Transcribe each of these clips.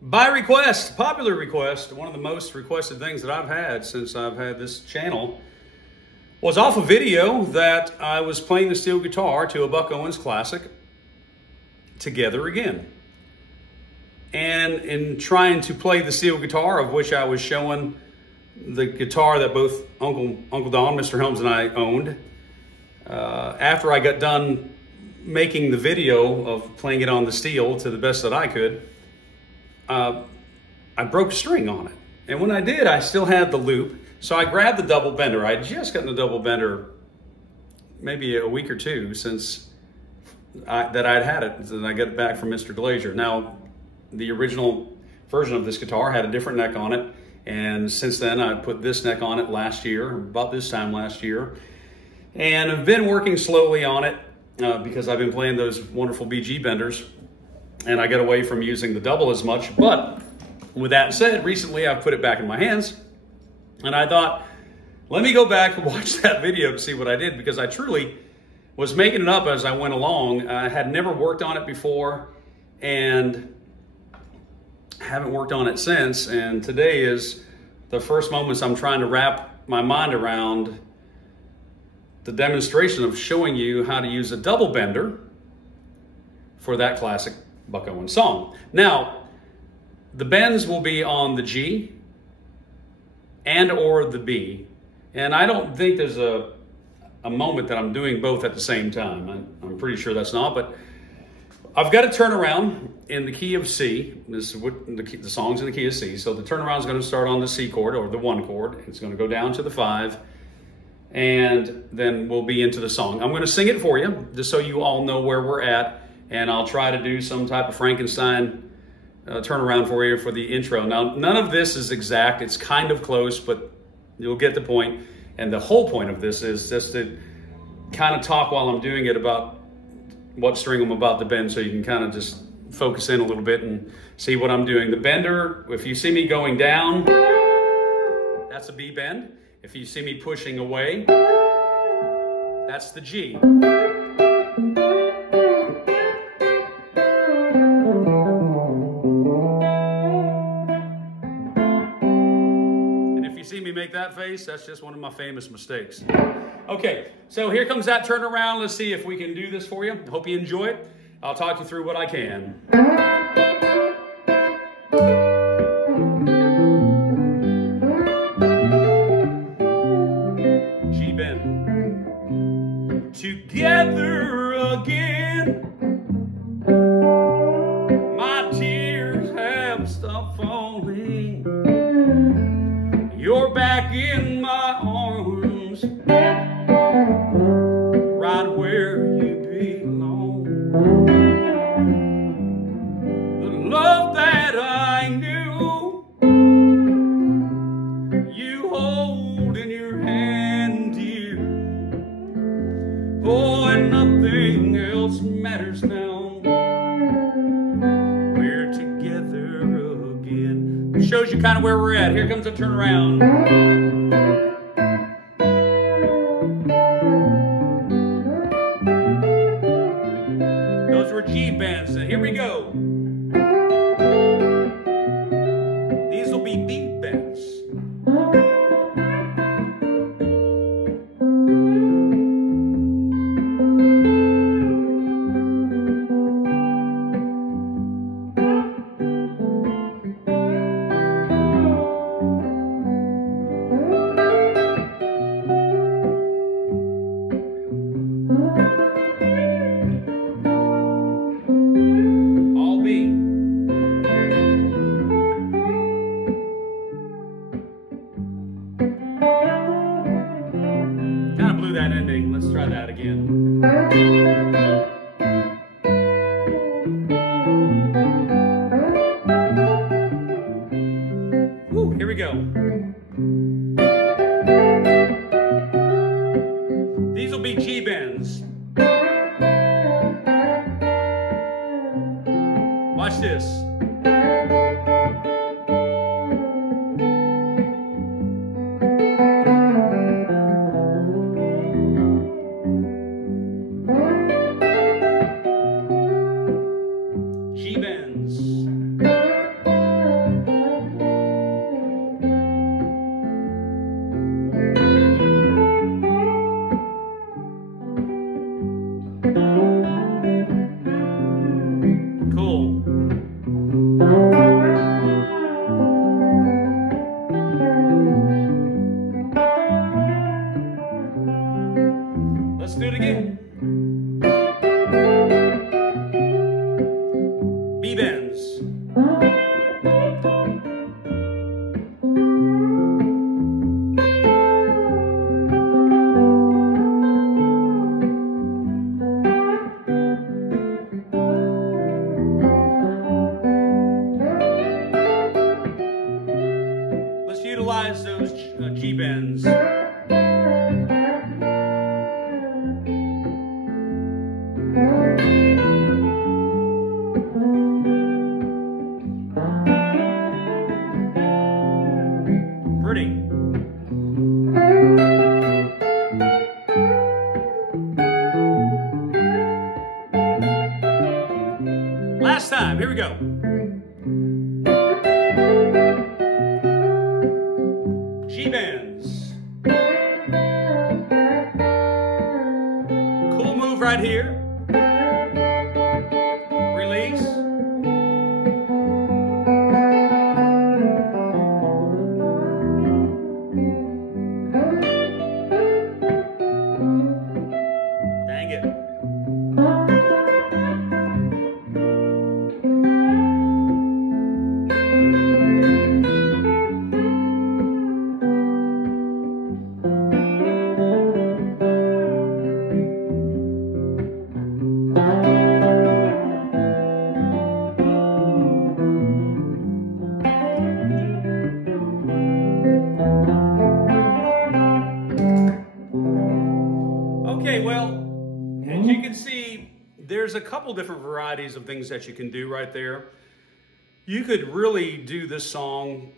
By request, popular request, one of the most requested things that I've had since I've had this channel was off a video that I was playing the steel guitar to a Buck Owens classic, Together Again. And in trying to play the steel guitar, of which I was showing the guitar that both Uncle Don, Mr. Helms, and I owned, after I got done making the video of playing it on the steel to the best that I could, I broke a string on it. And when I did, I still had the loop. So I grabbed the double bender. I had just gotten the double bender maybe a week or two since that I'd had it. And I got it back from Mr. Glaser. Now, the original version of this guitar had a different neck on it. And since then, I put this neck on it last year, about this time last year. And I've been working slowly on it because I've been playing those wonderful BG benders. And I got away from using the double as much. But with that said, recently I've put it back in my hands. And I thought, let me go back and watch that video to see what I did, because I truly was making it up as I went along. I had never worked on it before and haven't worked on it since. And today is the first moments I'm trying to wrap my mind around the demonstration of showing you how to use a double bender for that classic Buck Owens song. Now, the bends will be on the G and or the B. And I don't think there's a moment that I'm doing both at the same time. I'm pretty sure that's not, but I've got to turn around in the key of C. This is what the song's in the key of C. So the turnaround is going to start on the C chord, or the 1 chord. It's going to go down to the 5, and then we'll be into the song. I'm going to sing it for you, just so you all know where we're at, and I'll try to do some type of Frankenstein turnaround for you for the intro. Now, none of this is exact. It's kind of close, but you'll get the point. And the whole point of this is just to kind of talk while I'm doing it about what string I'm about to bend, so you can kind of just focus in a little bit and see what I'm doing. The bender, if you see me going down, that's a B bend. If you see me pushing away, that's the G. See me make that face? That's just one of my famous mistakes. Okay, so here comes that turnaround. Let's see if we can do this for you. Hope you enjoy it. I'll talk you through what I can. G bend. Together again. My tears have stopped falling. You're back in my arms, right where you belong. The love that I knew, you hold in your hand, dear. Oh, and nothing else matters now. We're together again. Shows you kind of where we're at. Here comes a turnaround. Those were G bends. And here we go. These will be B bends. Kind of blew that ending. Let's try that again. Woo, here we go. These will be G bends. Watch this. G bends. B bends. Let's utilize those G bends. Pretty. Last time, here we go. G bends. Cool move right here. Release. Dang it. Okay, well, as you can see, there's a couple different varieties of things that you can do right there. You could really do this song,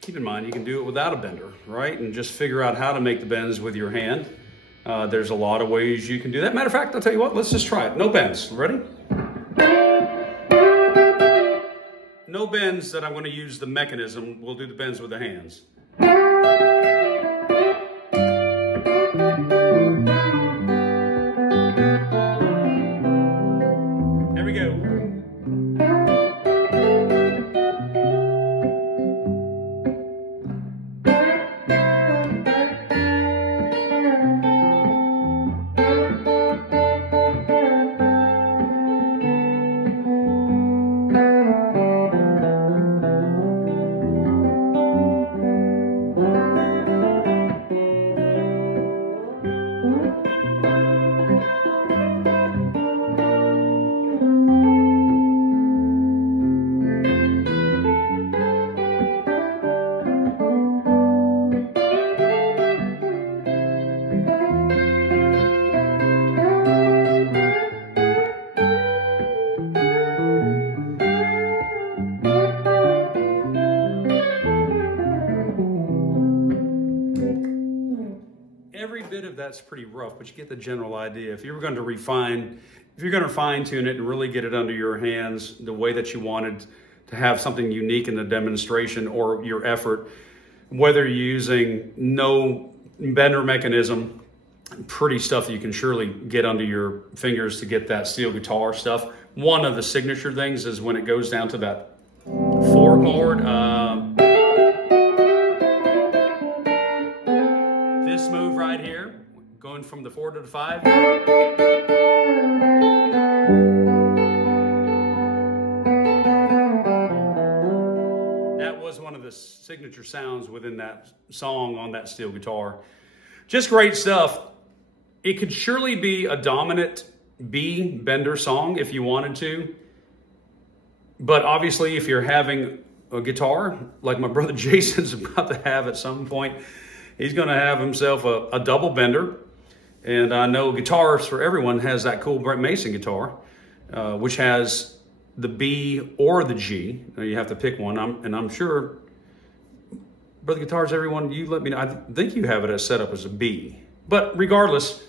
keep in mind, you can do it without a bender, right? And just figure out how to make the bends with your hand. There's a lot of ways you can do that. Matter of fact, I'll tell you what, let's just try it. No bends, ready? No bends that I'm going to use the mechanism. We'll do the bends with the hands. There we go. Every bit of that's pretty rough, but you get the general idea. If you were going to refine, if you're going to fine tune it and really get it under your hands the way that you wanted to have something unique in the demonstration or your effort, whether you're using no bender mechanism, pretty stuff you can surely get under your fingers to get that steel guitar stuff. One of the signature things is when it goes down to that 4 chord, this move right here, going from the 4 to the 5. That was one of the signature sounds within that song on that steel guitar. Just great stuff. It could surely be a dominant B bender song if you wanted to. But obviously, if you're having a guitar, like my brother Jason's about to have at some point, he's going to have himself a double bender. And I know Guitars for Everyone has that cool Brent Mason guitar, which has the B or the G. Now you have to pick one. And I'm sure, Brother Guitars Everyone, you let me know. I think you have it as set up as a B. But regardless,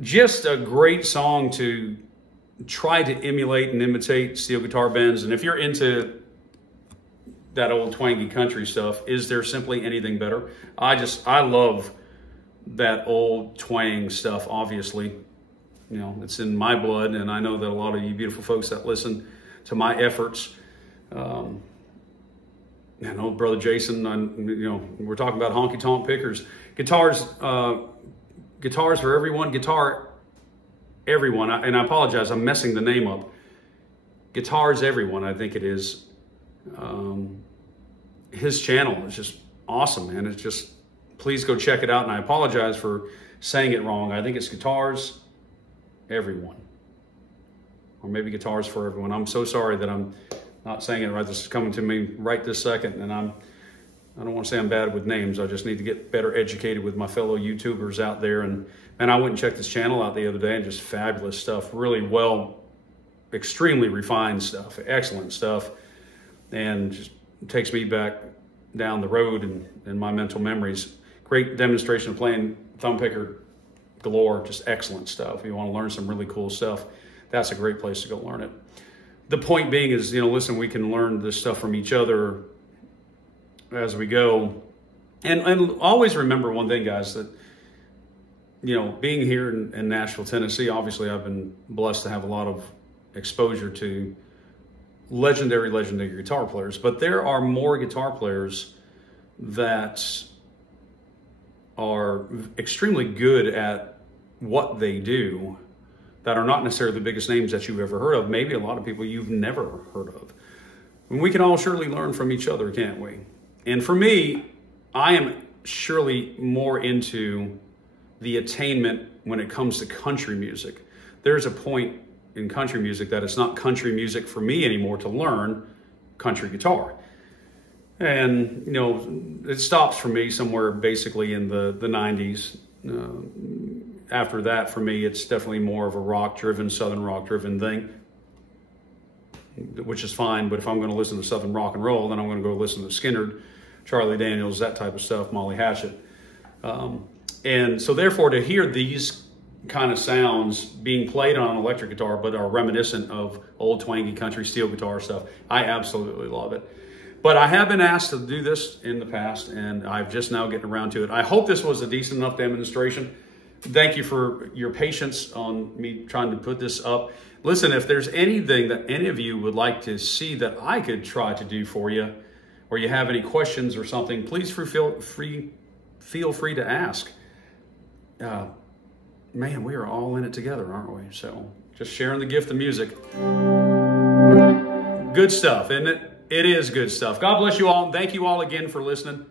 just a great song to try to emulate and imitate steel guitar bends. And if you're into that old twangy country stuff, is there simply anything better? I love that old twang stuff, obviously. You know, it's in my blood, and I know that a lot of you beautiful folks that listen to my efforts, I know Brother Jason, you know, we're talking about honky tonk pickers. Guitars for Everyone, Guitar Everyone, and I apologize, I'm messing the name up. Guitars Everyone, I think it is. His channel is just awesome, man. It's just, please go check it out. And I apologize for saying it wrong. I think it's Guitars Everyone, or maybe Guitars for Everyone. I'm so sorry that I'm not saying it right. This is coming to me right this second, and I don't want to say I'm bad with names. I just need to get better educated with my fellow YouTubers out there. And I went and checked this channel out the other day, and just fabulous stuff. Really well, extremely refined stuff, excellent stuff, and just takes me back down the road in my mental memories. Great demonstration of playing thumb picker galore, just excellent stuff. If you want to learn some really cool stuff, that's a great place to go learn it. The point being is, listen, we can learn this stuff from each other as we go. And always remember one thing, guys, that, being here in Nashville, Tennessee, obviously I've been blessed to have a lot of exposure to legendary guitar players, but there are more guitar players that are extremely good at what they do that are not necessarily the biggest names that you've ever heard of. Maybe a lot of people you've never heard of. And we can all surely learn from each other, can't we? And for me, I am surely more into the attainment when it comes to country music. There's a point in country music that it's not country music for me anymore to learn country guitar. And, it stops for me somewhere basically in the 90s. After that, for me, it's definitely more of a rock-driven, Southern rock-driven thing, which is fine. But if I'm going to listen to Southern rock and roll, then I'm going to go listen to Skinner, Charlie Daniels, that type of stuff, Molly Hatchet. And so therefore, to hear these kind of sounds being played on an electric guitar, but are reminiscent of old twangy country steel guitar stuff, I absolutely love it. But I have been asked to do this in the past, and I've just now getting around to it. I hope this was a decent enough demonstration. Thank you for your patience on me trying to put this up. Listen, if there's anything that any of you would like to see that I could try to do for you, or you have any questions or something, please feel free to ask. Man, we are all in it together, aren't we? So just sharing the gift of music. Good stuff, isn't it? It is good stuff. God bless you all. And thank you all again for listening.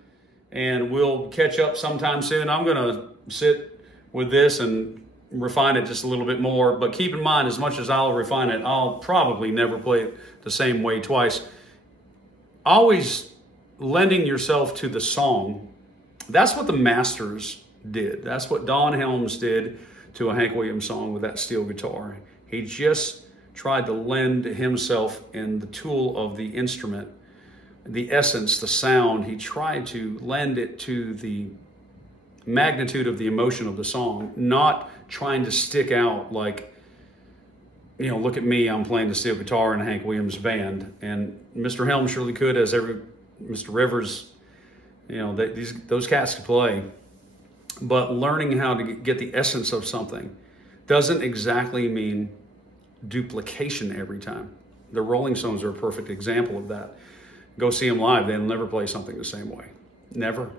And we'll catch up sometime soon. I'm going to sit with this and refine it just a little bit more. But keep in mind, as much as I'll refine it, I'll probably never play it the same way twice. Always lending yourself to the song. That's what the masters did. That's what Don Helms did to a Hank Williams song with that steel guitar. He just tried to lend himself in the tool of the instrument, the essence, the sound. He tried to lend it to the magnitude of the emotion of the song, not trying to stick out like, look at me, I'm playing the steel guitar in a Hank Williams band. And Mr. Helms surely could, as Mr. Rivers, those cats could play. But learning how to get the essence of something doesn't exactly mean duplication every time. The Rolling Stones are a perfect example of that. Go see them live. They'll never play something the same way. Never.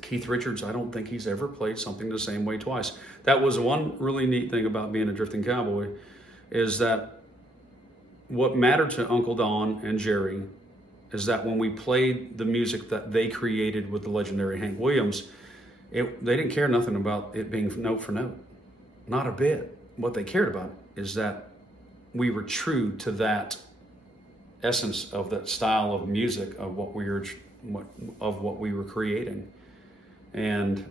Keith Richards, I don't think he's ever played something the same way twice. That was one really neat thing about being a drifting cowboy, is that what mattered to Uncle Don and Jerry is that when we played the music that they created with the legendary Hank Williams, they didn't care nothing about it being note for note. Not a bit. What they cared about is that we were true to that essence of that style of music of what we were creating. And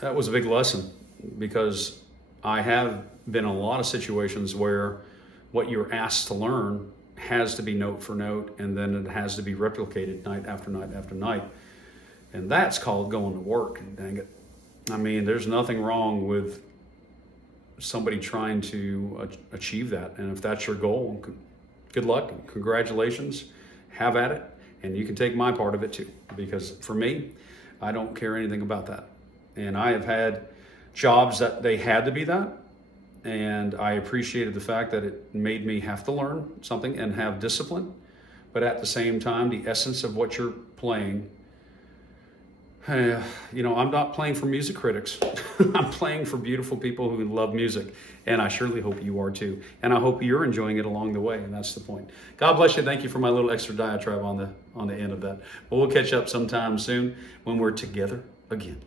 that was a big lesson, because I have been in a lot of situations where what you're asked to learn has to be note for note, and then it has to be replicated night after night after night. And that's called going to work, dang it. I mean, there's nothing wrong with somebody trying to achieve that. And if that's your goal, good luck, congratulations, have at it. And you can take my part of it too, because for me, I don't care anything about that. And I have had jobs that they had to be that. And I appreciated the fact that it made me have to learn something and have discipline. But at the same time, the essence of what you're playing Hey, you know, I'm not playing for music critics. I'm playing for beautiful people who love music. And I surely hope you are too. And I hope you're enjoying it along the way. And that's the point. God bless you. Thank you for my little extra diatribe on the end of that. But we'll catch up sometime soon when we're together again.